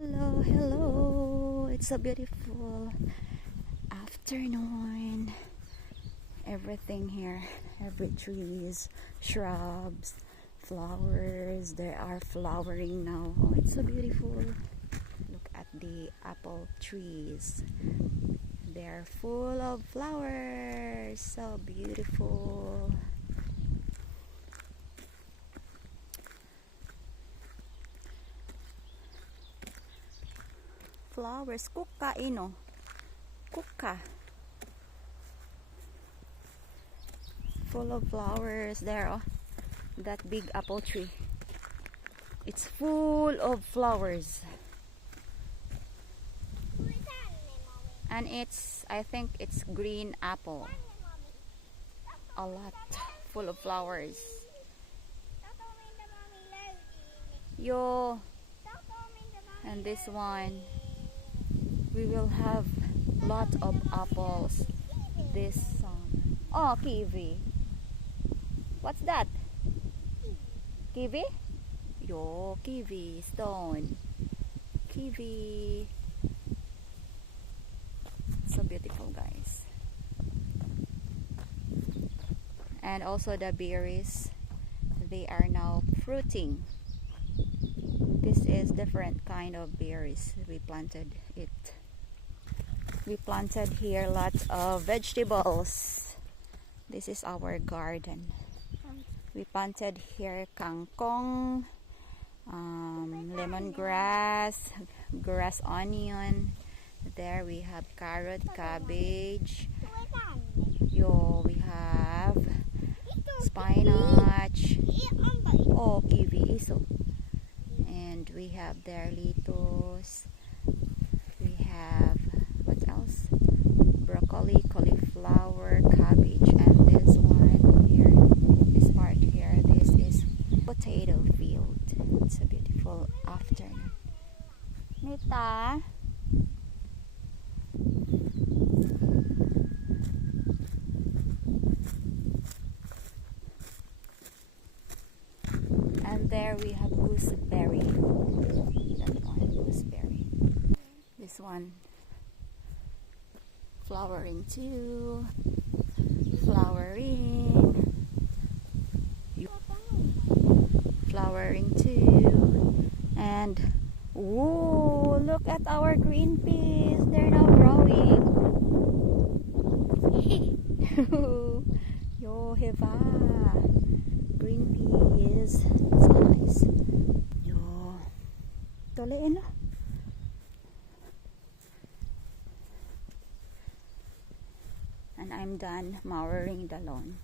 Hello, hello. It's a beautiful afternoon. Everything here, every trees, shrubs, flowers, they are flowering now. Oh, it's so beautiful. Look at the apple trees. They're full of flowers. So beautiful. Flowers, kuka ino. Kuka. Full of flowers there, oh. That big apple tree. It's full of flowers. And I think it's green apple. A lot full of flowers. Yo. And this one, we will have lot of apples this summer. Oh, kiwi. What's that? Kiwi? Yo, kiwi stone. Kiwi. So beautiful, guys. And also the berries, they are now fruiting. This is different kind of berries. We planted it. We planted here lots of vegetables. This is our garden. We planted here kangkong, lemongrass, grass onion. There we have carrot, cabbage. Yo, we have spinach. Oh, kiwi iso. And we have there lettuce. We have what else? Broccoli, cauliflower, cabbage, and this one here, this part here, this is potato field. It's a beautiful afternoon. Nita. And there we have gooseberry. That one, gooseberry. This one flowering too. Flowering. Flowering too. And whoa, look at our green peas. They're now growing. Yo, Heva. Green peas. So nice. Yo. Tuliin na. And I'm done mowering the lawn.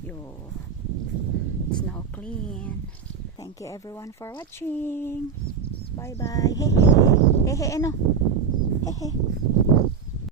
Yo. It's now clean. Thank you everyone for watching. Bye bye. Hey hey. Hey hey ano. Hey hey.